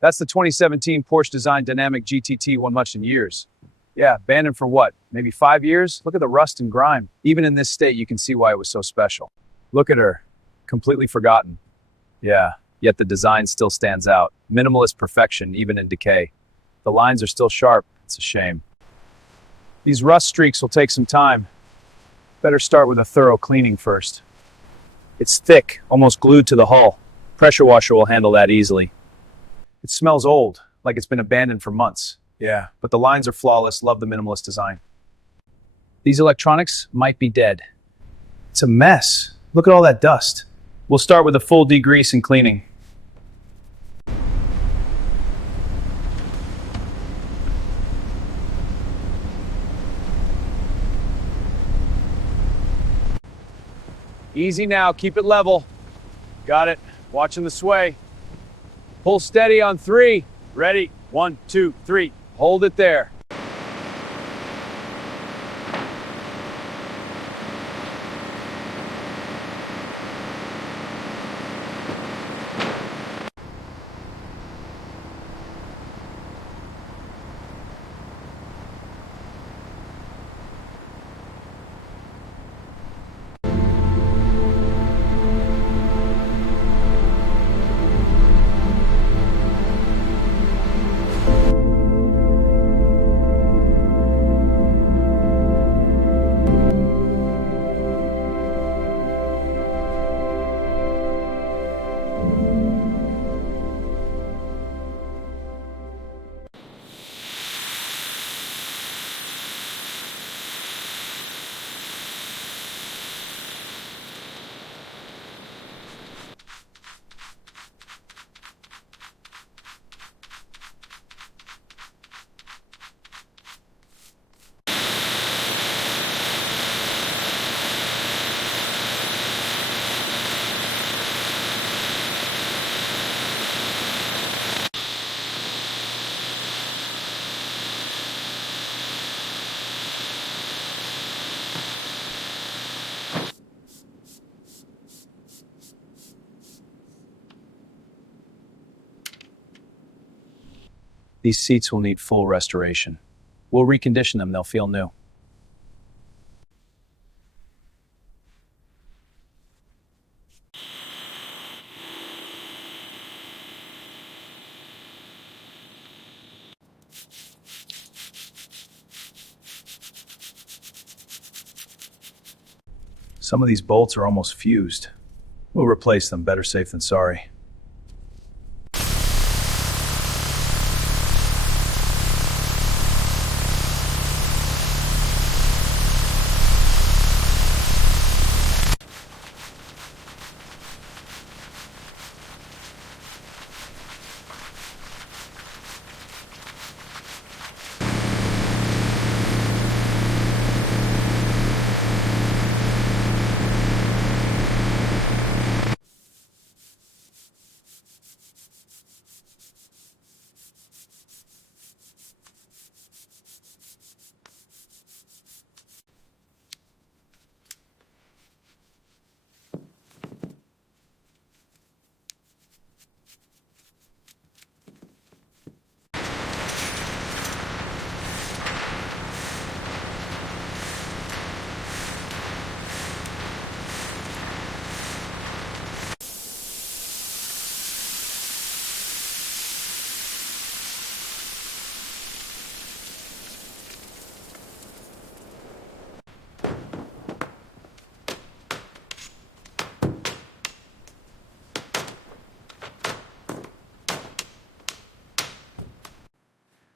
That's the 2017 Porsche designed dynamic GTT, one much in years. Yeah, abandoned for what? Maybe 5 years? Look at the rust and grime. Even in this state, you can see why it was so special. Look at her. Completely forgotten. Yeah, yet the design still stands out. Minimalist perfection, even in decay. The lines are still sharp. It's a shame. These rust streaks will take some time. Better start with a thorough cleaning first. It's thick, almost glued to the hull. Pressure washer will handle that easily. It smells old, like it's been abandoned for months. Yeah, but the lines are flawless. Love the minimalist design. These electronics might be dead. It's a mess. Look at all that dust. We'll start with a full degrease and cleaning. Easy now, keep it level. Got it. Watching the sway. Pull steady on 3. Ready? 1, 2, 3. Hold it there. These seats will need full restoration. We'll recondition them, they'll feel new. Some of these bolts are almost fused. We'll replace them, better safe than sorry.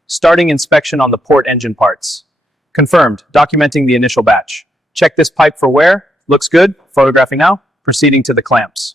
Starting inspection on the port engine parts. Confirmed, documenting the initial batch. Check this pipe for wear. Looks good. Photographing now. Proceeding to the clamps.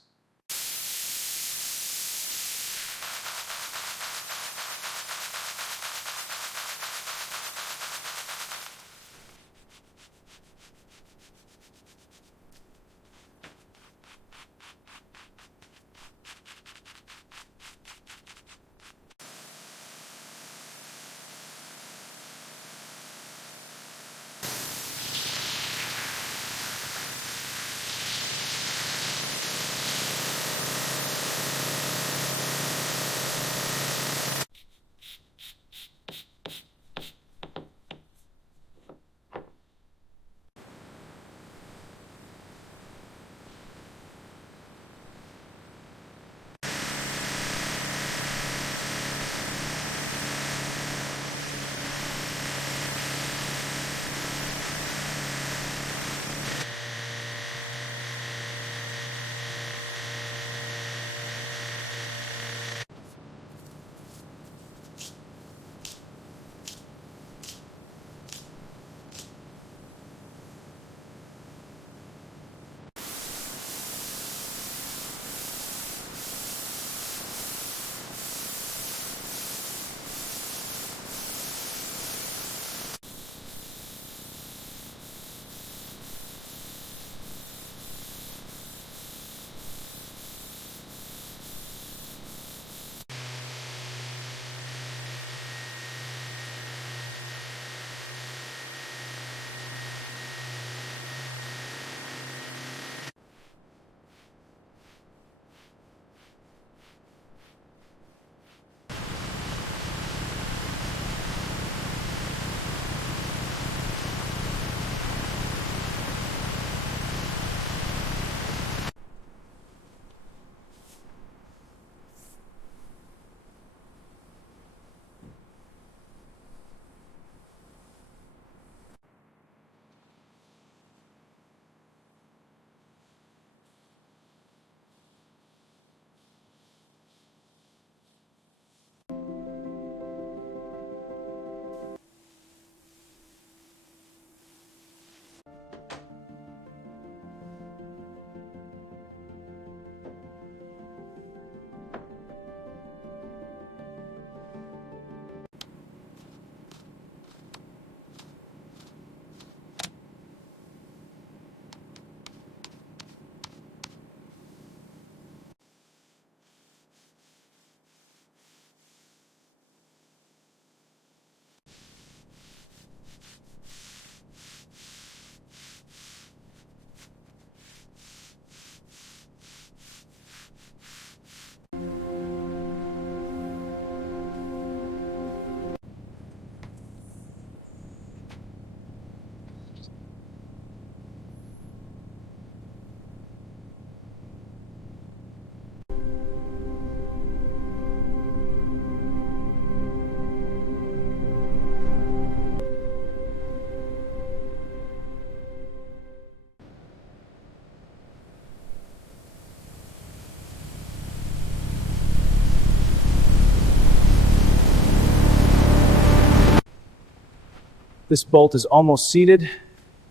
This bolt is almost seated.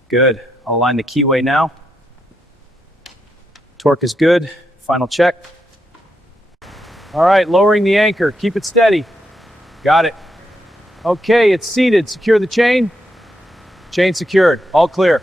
Good. I'll align the keyway now. Torque is good. Final check. All right, lowering the anchor. Keep it steady. Got it. Okay, it's seated. Secure the chain. Chain secured. All clear.